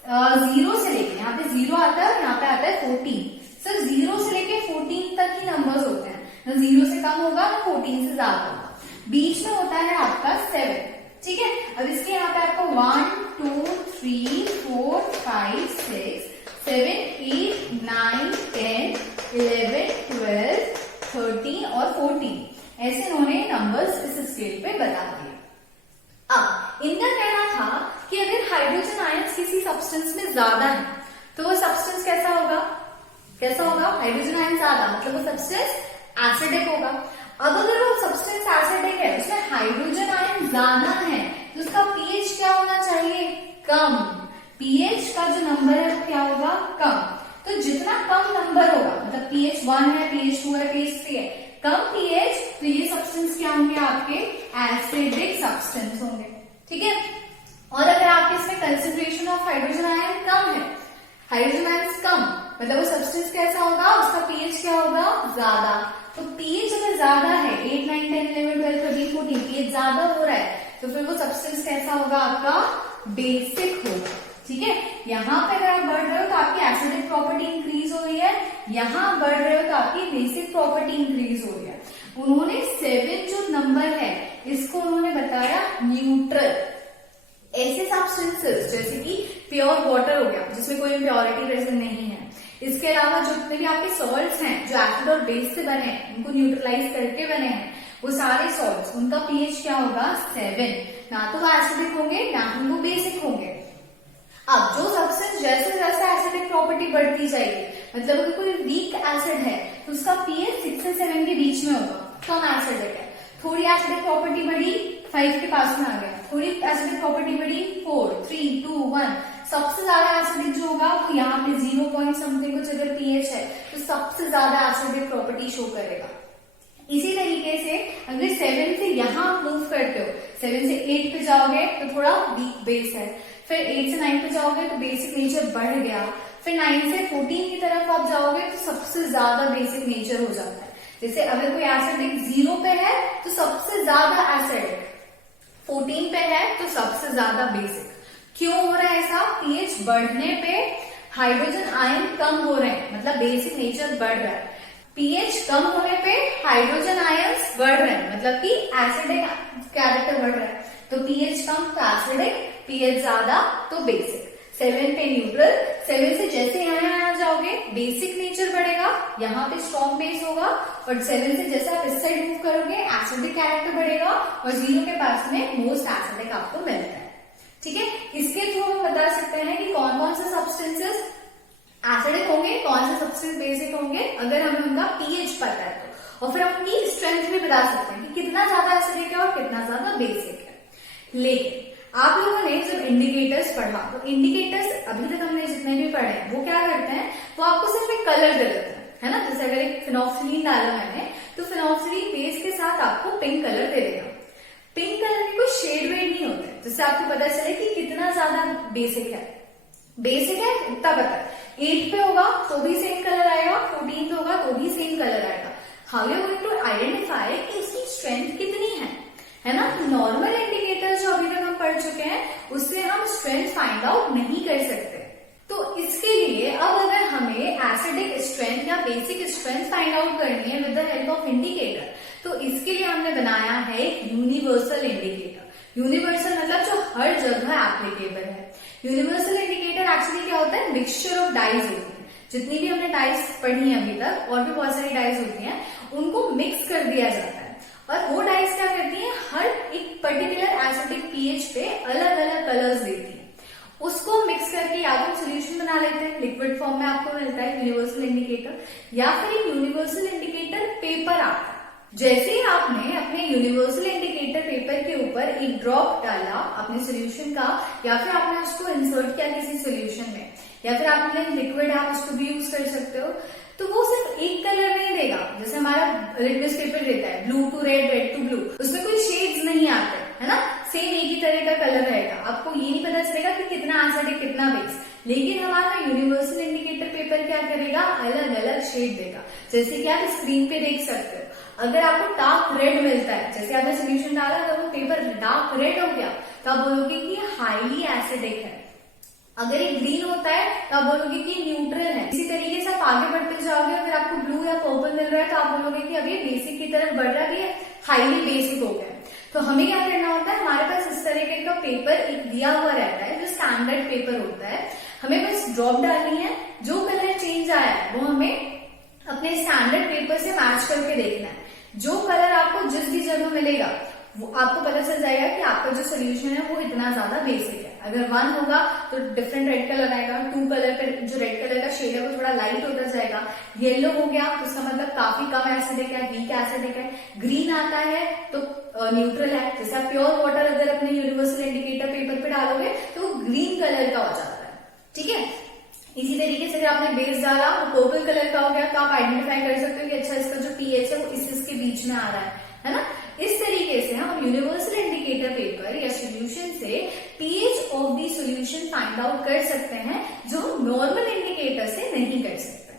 0 से लेके, यहाँ पे 0 आता है, यहाँ पे आता है 14। सिर्फ 0 से लेके 14 तक ही नंबर्स होते हैं, ना 0 से कम होगा ना 14 से ज्यादा होगा। बीच में होता है आपका 7, ठीक है। अब इसके यहाँ पे आपको 1 2 3 4 5 6 7 8 9 10 11 12 13 और 14 ऐसे इन्होंने नंबर्स इस स्केल पे बता दिए। अब इनका कहना था कि अगर हाइड्रोजन आयंस किसी सब्सटेंस में ज्यादा है तो वो सब्सटेंस कैसा होगा, हाइड्रोजन आयंस ज्यादा, मतलब वो सब्सटेंस एसिडिक होगा। अब अगर वो सब्सटेंस एसिडिक है, उसमें हाइड्रोजन आयन ज्यादा है, तो उसका पीएच क्या होना चाहिए, कम। पीएच का जो नंबर है वो क्या होगा, कम। तो जितना कम नंबर होगा, मतलब पीएच 1 है, पीएच 2 है, पीएच 3 है, कम पीएच, तो ये सब्सटेंस क्या होंगे, आपके एसिडिक सब्सटेंस होंगे, ठीक है। और अगर आपके इसमें कंसेंट्रेशन ऑफ हाइड्रोजन आयन कम है, हाइड्रोजन आयन कम, मतलब वो सब्सटेंस कैसा होगा, उसका पीएच क्या होगा, ज्यादा। तो पीएच अगर ज्यादा है, 8 9 10 11 12 13 14 पीएच ज्यादा हो रहा है, तो फिर वो सब्सटेंस कैसा होगा, आपका बेसिक होगा, ठीक है। यहाँ पे अगर आप बढ़ रहे हो तो आपकी एसिडिक प्रॉपर्टी इंक्रीज हो रही है, यहाँ बढ़ रहे हो तो आपकी बेसिक प्रॉपर्टी इंक्रीज हो रही है। उन्होंने 7 जो नंबर है इसको उन्होंने बताया न्यूट्रल। ऐसे सब्सटेंसेस जैसे कि प्योर वाटर हो गया, जिसमें कोई इम्प्योरिटी प्रेजेंट नहीं है, इसके अलावा जितने भी आपके सॉल्ट्स हैं जो एसिड और बेस से बने हैं, उनको न्यूट्रलाइज करके बने हैं, वो सारे सॉल्ट्स, उनका पीएच क्या होगा, 7। ना तो वो एसिडिक होंगे ना ही वो बेसिक होंगे। अब जो सब्सटेंस जैसे जैसे एसिडिक प्रॉपर्टी बढ़ती जाएगी, मतलब अगर कोई वीक एसिड है तो उसका पीएच 6 से 7 के बीच में होगा, कम एसिडिक है। थोड़ी एसिडिक प्रॉपर्टी बढ़ी, 5 के पास में आ गया, थोड़ी एसिडिक प्रॉपर्टी बढ़ी, 4 3 2 1। सबसे ज्यादा एसिडिक जो होगा तो यहाँ पे 0 पॉइंट समथिंग कुछ अगर पीएच है तो सबसे ज्यादा एसिडिक प्रॉपर्टी शो करेगा। इसी तरीके से अगर 7 से यहाँ मूव करते हो, 7 से 8 पे जाओगे तो थोड़ा वीक बेस है, फिर 8 से 9 पे जाओगे तो बेसिक नेचर बढ़ गया, फिर 9 से 14 की तरफ आप जाओगे तो सबसे ज्यादा बेसिक नेचर हो जाता है। जैसे अगर कोई एसिडिक 0 पे है तो सबसे ज्यादा एसिडिक, 14 पे है तो सबसे ज्यादा बेसिक। क्यों हो रहा है ऐसा, पीएच बढ़ने पे हाइड्रोजन आयन कम हो रहे हैं, मतलब बेसिक नेचर बढ़ रहा है। पीएच कम होने पे हाइड्रोजन आयंस बढ़ रहे हैं, मतलब कि एसिडिक कैरेक्टर बढ़ रहा है। तो पीएच कम तो एसिडिक, पीएच ज्यादा तो बेसिक। 7 पे न्यूट्रल, 7 से जैसे यहाँ जाओगे बेसिक नेचर बढ़ेगा, यहाँ पे स्ट्रॉन्ग बेस होगा, और 7 से जैसे आप इस साइड मूव करोगे एसिडिक कैरेक्टर बढ़ेगा, और 0 के पास में मोस्ट एसिडिक आपको मिलता है, ठीक है। इसके थ्रू हम बता सकते हैं कि कौन कौन से सब्सटेंसेस एसिडिक होंगे, कौन से सब्सटेंस बेसिक होंगे, अगर हमें उनका पीएच पता है तो। और फिर हम उनकी स्ट्रेंथ भी बता सकते हैं कि कितना ज्यादा एसिडिक है और कितना ज्यादा बेसिक है। लेकिन आप लोगों ने जब इंडिकेटर्स पढ़ा तो इंडिकेटर्स अभी तक हमने जितने भी पढ़े हैं वो क्या करते हैं, वो आपको सिर्फ एक कलर दे देते हैं, है ना। जैसे अगर एक फिनोक्सिलीन डाला मैंने तो फिनोक्सिलीन बेस के साथ आपको पिंक कलर दे देगा। पिंक कलर में कोई शेड वेड नहीं होता है, जिससे आपको पता चले कि कितना ज्यादा बेसिक है। बेसिक है इतना पता है, 8 पे होगा तो भी सेम कलर आएगा, 14 पे होगा तो भी सेम कलर आएगा। How you going to identify कि इसकी स्ट्रेंथ कितनी है ना। नॉर्मल इंडिकेटर जो अभी तक हम पढ़ चुके हैं उससे हम स्ट्रेंथ फाइंड आउट नहीं कर सकते। तो इसके लिए अब अगर हमें एसिडिक स्ट्रेंथ या बेसिक स्ट्रेंथ फाइंड आउट करनी है with the help of indicator, तो इसके लिए हमने बनाया है यूनिवर्सल इंडिकेटर। यूनिवर्सल मतलब जो हर जगह एप्लीकेबल है। यूनिवर्सल इंडिकेटर एक्चुअली क्या होता है, मिक्सचर ऑफ डाइज होती है। जितनी भी हमने डाइज पढ़ी है अभी तक, और भी बहुत सारी डाइज होती हैं, उनको मिक्स कर दिया जाता है, और वो डाइज क्या करती हैं, हर एक पर्टिकुलर एसिडिक पीएच पे अलग अलग कलर्स देती है। उसको मिक्स करके या तो सोल्यूशन बना लेते हैं, लिक्विड फॉर्म में आपको मिलता है यूनिवर्सल इंडिकेटर, या फिर एक यूनिवर्सल इंडिकेटर पेपर आता है। जैसे ही आपने अपने यूनिवर्सल इंडिकेटर पेपर के ऊपर एक ड्रॉप डाला अपने सोल्यूशन का, या फिर आपने उसको इंसर्ट किया किसी सोल्यूशन में, या फिर आपने लिक्विड आप उसको भी यूज कर सकते हो, तो वो सिर्फ एक कलर नहीं देगा। जैसे हमारा लिटमस पेपर देता है blue to red, red to blue, उसमें कोई शेड्स नहीं आते, है ना, सेम एक ही तरह का कलर रहेगा। आपको ये नहीं पता चलेगा कि कितना एसिड कितना बेस। लेकिन हमारा यूनिवर्सल इंडिकेटर पेपर क्या करेगा, अलग अलग शेड देगा। जैसे कि आप स्क्रीन पे देख सकते हो, अगर आपको डार्क रेड मिलता है, जैसे आपने सोल्यूशन डाला, अगर वो पेपर डार्क रेड हो गया तो आप बोलोगे कि ये हाईली एसिडिक है। अगर ये ग्रीन होता है तो आप बोलोगे कि न्यूट्रल है। इसी तरीके से आप आगे बढ़ते जाओगे, अगर आपको ब्लू या पर्पल मिल रहा है तो आप बोलोगे कि अब ये बेसिक की तरफ बढ़ रहा है, ये हाईली बेसिक हो गया है। तो हमें क्या करना होता है, हमारे पास इस तरीके का पेपर एक दिया हुआ रहता है जो स्टैंडर्ड पेपर होता है। हमें बस ड्रॉप डालनी है, जो कलर चेंज आया है वो हमें अपने स्टैंडर्ड पेपर से मैच करके देखना है। जो कलर आपको जिस भी जगह मिलेगा वो आपको पता चल जाएगा कि आपका जो सोल्यूशन है वो इतना ज्यादा बेसिक है। अगर 1 होगा तो डिफरेंट रेड कलर आएगा, 2 कलर पे जो रेड कलर का शेड है वो थोड़ा लाइट होता जाएगा, येलो हो गया तो उसका मतलब काफी कम एसिडिक है, वीक एसिडिक है, ग्रीन आता है तो न्यूट्रल है। जैसे आप प्योर वाटर अगर अपने यूनिवर्सल इंडिकेटर पेपर पे डालोगे तो वो ग्रीन कलर का हो जाता है, ठीक है। इसी तरीके से अगर आपने बेस डाला वो पर्पल कलर का हो गया तो आप आइडेंटिफाई कर सकते हो कि अच्छा इसका जो पीएच है वो इसके बीच में आ रहा है ना। इस तरीके से हम यूनिवर्सल इंडिकेटर पेपर या सोल्यूशन से pH of the solution find out कर सकते हैं, जो नॉर्मल इंडिकेटर से नहीं कर सकते।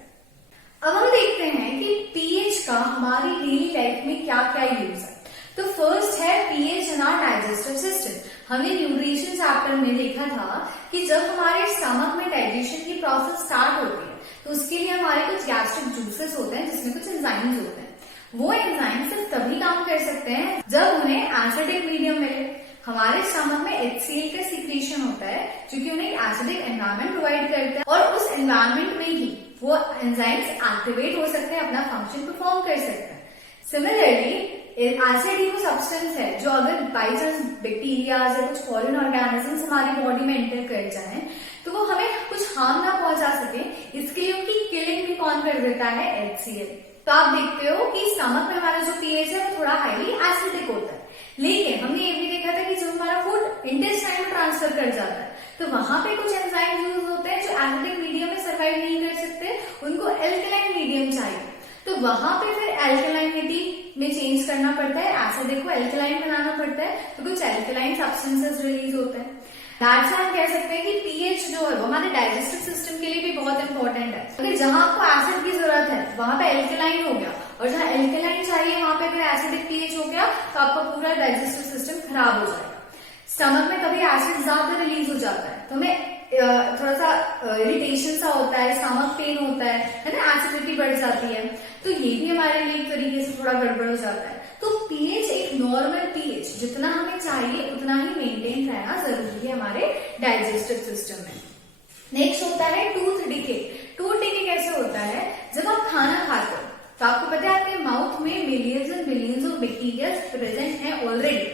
अब हम देखते हैं कि पीएच का हमारी डेली लाइफ में क्या क्या यूज है। तो फर्स्ट है pH in our digestive system. हमने न्यूट्रिशन चैप्टर में देखा था कि जब हमारे स्टमक में डाइजेशन की प्रोसेस स्टार्ट होती है तो उसके लिए हमारे कुछ गैस्ट्रिक जूसेस होते हैं जिसमें कुछ एंजाइम्स होते हैं। वो एंजाइम सिर्फ तभी काम कर सकते हैं जब उन्हें एसिडिक मीडियम मिले। हमारे स्टमक में HCl का सीक्रेशन होता है जो कि उन्हें एसिडिक एनवायरमेंट प्रोवाइड करता है, और उस एनवायरमेंट में ही वो एंजाइम्स एक्टिवेट हो सकते हैं, अपना फंक्शन परफॉर्म कर सकते हैं। सिमिलरली एसिड ही वो सब्सटेंस है जो अगर बाई चांस बैक्टीरिया या कुछ फॉरेन ऑर्गेनिजम्स हमारी बॉडी में एंटर कर जाए तो वो हमें कुछ हार्म ना पहुंचा सके, इसके लिए उनकी किलिंग भी कौन कर देता है, HCl। तो आप देखते हो कि स्टमक में हमारा जो पीएच है वो थोड़ा हाईली एसिडिक होता है। लेकिन हमने ये भी देखा था कि जब हमारा फूड इंटेस्टाइन में ट्रांसफर कर जाता है तो वहां पे कुछ एंजाइम यूज होते हैं जो एसिडिक मीडियम में सर्वाइव नहीं कर सकते, उनको एल्कलाइन मीडियम चाहिए। तो वहां पे फिर एल्कलाइनिटी में चेंज करना पड़ता है, एसिडिक को एल्कलाइन बनाना पड़ता है, तो कुछ एल्कलाइन सब्सटेंसेस रिलीज होते हैं। दैट्स हम कह सकते हैं कि पीएच जो है वो हमारे डाइजेस्टिव सिस्टम के लिए भी बहुत इंपॉर्टेंट है। अगर जहां आपको एसिड की जरूरत है वहां पे एल्कलाइन हो गया, और जहां एल्कलाइन चाहिए वहां पे अगर एसिडिक पीएच हो गया तो आपका पूरा डाइजेस्टिव सिस्टम खराब हो जाएगा। स्टमक में कभी एसिड ज्यादा रिलीज हो जाता है तो हमें थोड़ा सा इरिटेशन सा होता है, स्टमक पेन होता है ना, एसिडिटी बढ़ जाती है, तो ये भी हमारे लिए एक तरीके से थोड़ा गड़बड़ हो जाता है। तो पीएच एक नॉर्मल पीएच जितना हमें चाहिए उतना ही मेंटेन रहना जरूरी है हमारे डाइजेस्टिव सिस्टम में। नेक्स्ट होता है टूथ डिके। टूथ डिके कैसे होता है, जब आप खाना खाते हो तो आपको पता है आपके माउथ में millions and billions of bacteria present है ऑलरेडी।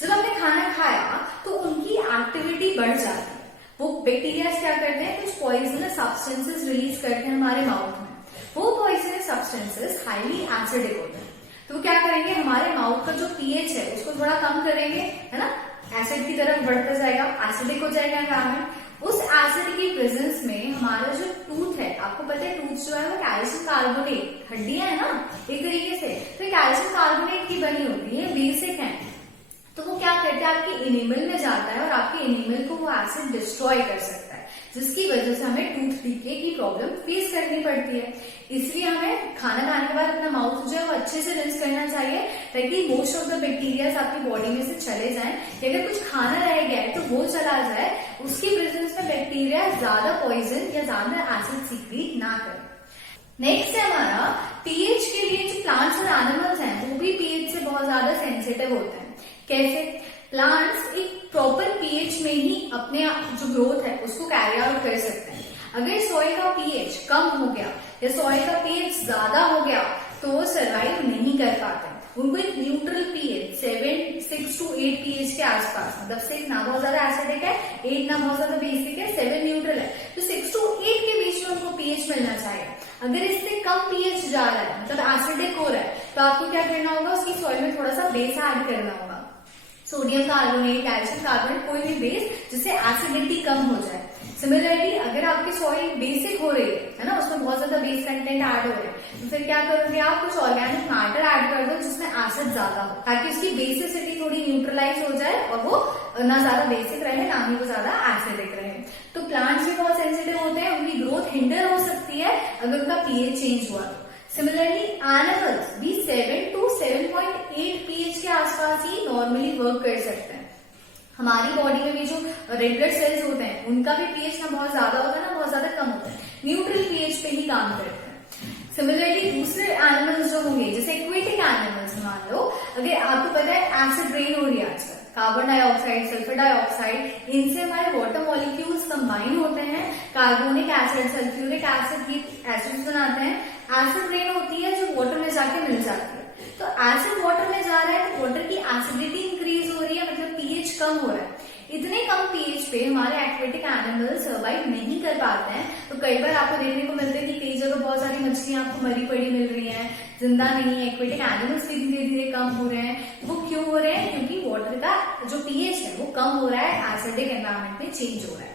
जब आपने खाना खाया तो उनकी एक्टिविटी बढ़ जाती है। वो बैक्टीरिया क्या करते हैं, कुछ पॉइजनस सब्सटेंसेस रिलीज करते हैं हमारे माउथ में। वो पॉइजनस सब्सटेंसेस हाईली एसिडिक होते हैं, तो क्या करेंगे, हमारे माउथ का जो पीएच है उसको थोड़ा कम करेंगे, है ना, एसिड की तरफ बढ़ता जाएगा, एसिडिक हो जाएगा एनवायरमेंट। उस एसिड की प्रेजेंस में हमारा जो टूथ है, आपको पता है टूथ जो है वो कैल्शियम कार्बोनेट, हड्डियां है ना एक तरीके से, तो कैल्शियम कार्बोनेट की बनी होती है, बेसिक है। तो वो क्या करता है, आपके इनेमल में जाता है और आपके इनेमल को वो एसिड डिस्ट्रॉय कर सकता है, जिसकी वजह से हमें टूथ डिके की प्रॉब्लम फेस करनी पड़ती है। इसलिए हमें खाना खाने के बाद अपना माउथ जो है वो अच्छे से रिंस करना चाहिए, ताकि मोस्ट ऑफ द बैक्टीरिया आपकी बॉडी में से चले जाएं। अगर कुछ खाना रह गया है तो वो चला जाए, उसकी प्रेजेंस में बैक्टीरिया ज्यादा पॉइजन या ज्यादा एसिड सीक्रेट ना करे। नेक्स्ट है हमारा पीएच के लिए जो प्लांट्स और एनिमल्स हैं वो भी पीएच से बहुत ज्यादा सेंसिटिव होते हैं। कैसे, प्लांट्स एक प्रॉपर पीएच में ही अपने जो ग्रोथ है उसको कैरी आउट कर सकते हैं। अगर सॉइल का पीएच कम हो गया या सॉइल का पीएच ज्यादा हो गया तो वो सर्वाइव नहीं कर पाते। उनको एक न्यूट्रल पीएच 6 to 8 पीएच के आसपास, मतलब 6 ना बहुत ज्यादा एसिडिक है, 8 ना बहुत ज्यादा बेसिक है, 7 न्यूट्रल है, तो 6 to 8 के बीच में उनको पीएच मिलना चाहिए। अगर इससे कम पीएच जा रहा है, मतलब एसिडिक हो रहा है, तो आपको क्या करना होगा, उसकी सॉइल में थोड़ा सा बेस ऐड करना होगा, सोडियम कार्बोनेट, कैल्शियम कार्बोनेट, कोई भी बेस जिससे एसिडिटी कम हो जाए। सिमिलरली अगर आपकी सॉइल बेसिक हो रही है ना, उसमें बहुत ज्यादा बेस कंटेंट ऐड हो रहा है, तो फिर क्या करोगे आप, कुछ ऑर्गेनिक मैटर ऐड कर दो जिसमें एसिड ज्यादा हो, ताकि उसकी बेसिसिटी थोड़ी न्यूट्रलाइज हो जाए और वो ना ज्यादा बेसिक रहे ना ही वो ज्यादा एसिडिक रहे। तो प्लांट्स भी बहुत सेंसिटिव होते हैं, उनकी ग्रोथ हिंडर हो सकती है अगर उनका पीएच चेंज हुआ तो। सिमिलरली एनिमल्स भी 7 to 7.8 पीएच के आसपास ही नॉर्मली वर्क कर सकते हैं। हमारी बॉडी में भी जो रेड ब्लड सेल्स होते हैं उनका भी पीएच ना बहुत ज्यादा होता है ना बहुत ज्यादा कम होता है, न्यूट्रल पीएच पे ही काम करते हैं। सिमिलरली दूसरे एनिमल्स जो होंगे, जैसे एक्वेटिक एनिमल्स मान लो, अगर आपको पता है एसिड रेन हो रही है आजकल, कार्बन डाइऑक्साइड, सल्फर डाइऑक्साइड, इनसे हमारे वाटर मॉलिक्यूल्स कंबाइन होते हैं, कार्बोनिक एसिड, सल्फ्यूरिक एसिड, ये एसिड्स बनाते हैं, एसिड रेन होती है जो वाटर में जाके मिल जाती है। तो एसिड वाटर में जा रहा है तो वाटर की एसिडिटी इंक्रीज हो रही है, मतलब पीएच कम हो रहा है। इतने कम पीएच पे हमारे एक्वेटिक एनिमल सर्वाइव नहीं कर पाते हैं। तो कई बार आपको देखने को मिलता है कि कई जगह बहुत सारी मछलियां आपको मरी पड़ी मिल रही हैं, जिंदा नहीं है, एक्वेटिक एनिमल्स भी धीरे धीरे कम हो रहे हैं। वो क्यों हो रहे हैं, क्योंकि वाटर का जो पीएच है वो कम हो रहा है, एसिडिक एनवायरमेंट में चेंज हो रहा है।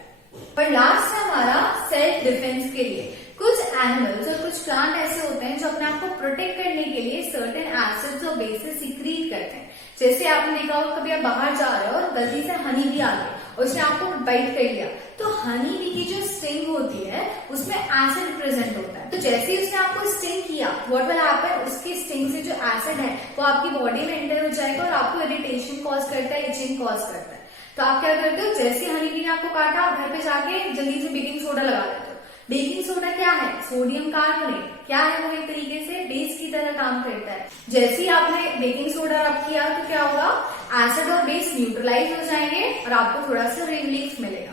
और लास्ट है हमारा सेल्फ डिफेंस के लिए। कुछ एनिमल्स और कुछ प्लांट ऐसे होते हैं जो अपने आप को प्रोटेक्ट करने के लिए सर्टेन एसिड्स और बेसेस सीक्रेट करते हैं। जैसे आपने देखा होगा कभी आप बाहर जा रहे हो और गलती से हनी भी आ गई और उसने आपको बाइट कर लिया, तो हनी बी की जो स्टिंग होती है उसमें एसिड प्रेजेंट होता है। तो जैसे ही उसने आपको स्टिंग किया, व्हाट विल हैपन, उसकी स्टिंग से जो एसिड है वो आपकी बॉडी में एंटर हो जाएगा और आपको इरिटेशन कॉज करता है, इचिंग कॉज करता है। तो आप क्या करते हो, जैसे हनी बी ने आपको काटा, घर पे जाके जल्दी से बेकिंग सोडा लगा देते हो। बेकिंग सोडा क्या है, सोडियम कार्बोनेट, क्या है वो एक तरीके से बेस की तरह काम करता है। जैसे ही आपने बेकिंग सोडा रब किया तो क्या होगा, एसिड और बेस न्यूट्रलाइज हो जाएंगे और आपको थोड़ा सा रिलीफ मिलेगा।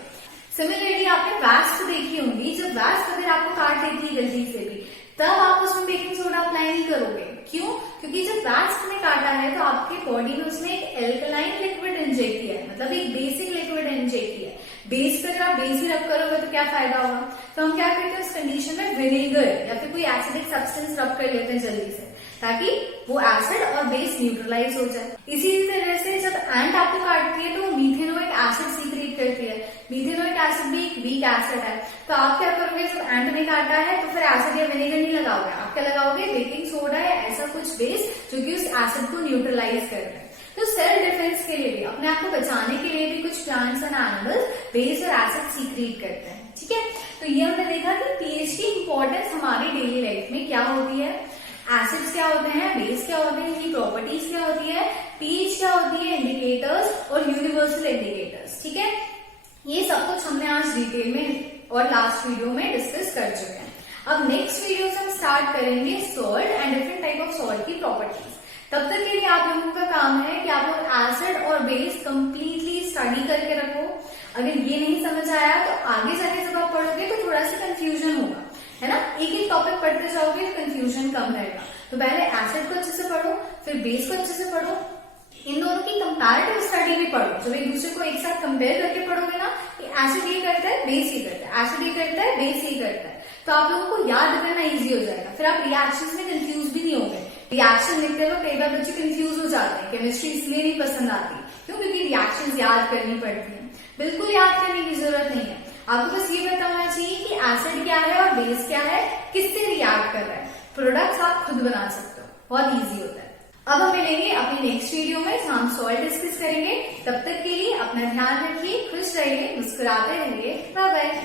सिमिलरली आपने वैक्स देखी होंगी, जब वैक्स अगर आपको काट देती है गलती से भी, तब आप उसमें बेकिंग सोडा अप्लाई नहीं करोगे। क्यों, क्योंकि जब वैक्स ने काटा है तो आपकी बॉडी में उसने एक एल्कलाइन लिक्विड इंजेक्ट किया है, मतलब एक बेसिक लिक्विड इंजेक्ट किया है। बेस पर आप बेस ही रब करोगे तो क्या फायदा होगा। तो हम क्या करते हैं उस कंडीशन में विनेगर या फिर कोई एसिडिक सब्सटेंस रब कर लेते हैं जल्दी से, ताकि वो एसिड और बेस न्यूट्रलाइज हो जाए। इसी तरह से जब एंट आपको काटती है तो वो मीथेनोइक एसिड सीक्रेट करती है। मीथेनोइक एसिड भी एक वीक एसिड है। तो आप क्या करोगे, जब एंट ने काटा है तो फिर एसिड या विनेगर नहीं लगाओगे, आप क्या लगाओगे, बेकिंग सोडा या ऐसा कुछ बेस जो कि उस एसिड को न्यूट्रलाइज कर रहा है। तो सेल्फ डिफेंस के लिए भी, अपने आप को बचाने के लिए भी कुछ प्लांट्स एंड एनिमल्स बेस और एसिड सीक्रेट करते हैं। ठीक है, तो ये हमने देखा कि पीएच की इंपॉर्टेंस हमारी डेली लाइफ में क्या होती है, एसिड्स क्या होते हैं, बेस क्या होते हैं, इनकी प्रॉपर्टीज क्या होती है, पीएच क्या होती है, इंडिकेटर्स और यूनिवर्सल इंडिकेटर्स। ठीक है, ये सब कुछ हमने आज डिटेल में और लास्ट वीडियो में डिस्कस कर चुके हैं। अब नेक्स्ट वीडियो से हम स्टार्ट करेंगे salt and different type of salt की प्रॉपर्टीज। तब तक के लिए आप लोगों का काम है कि आप लोग एसिड और बेस कंप्लीटली स्टडी करके रखो। अगर ये नहीं समझ आया तो आगे जाके जब आप पढ़ोगे तो थोड़ा सा कंफ्यूजन होगा, है ना। एक एक टॉपिक पढ़ते जाओगे तो कंफ्यूजन कम रहेगा। तो पहले एसिड को अच्छे से पढ़ो, फिर बेस को अच्छे से पढ़ो, इन दोनों की कंपैरेटिव स्टडी भी पढ़ो। जब एक दूसरे को एक साथ कंपेयर करके पढ़ोगे ना कि एसिड ये करता है, बेस ये करता है, एसिड ये करता है, बेस ये करता है, तो आप लोगों को याद करना इजी हो जाएगा। फिर आप रिएक्शन में कंफ्यूज भी नहीं होंगे। रिएक्शन लिखते हुए कई बार बच्चे कंफ्यूज हो जाते हैं, केमिस्ट्री इसलिए नहीं पसंद आती क्यों, क्योंकि रिएक्शंस याद करनी पड़ती हैं। बिल्कुल याद करने की जरूरत नहीं है, आपको बस ये पता होना चाहिए कि एसिड क्या है और बेस क्या है, किससे रिएक्ट कर रहा है। प्रोडक्ट्स आप खुद बना सकते हो, बहुत ईजी होता है। अब हम मिलेंगे अपनी नेक्स्ट वीडियो में, हम सॉल्ट डिस्कस करेंगे। तब तक के लिए अपना ध्यान रखिए, खुश रहिए, मुस्कुराते रहिए। Bye bye.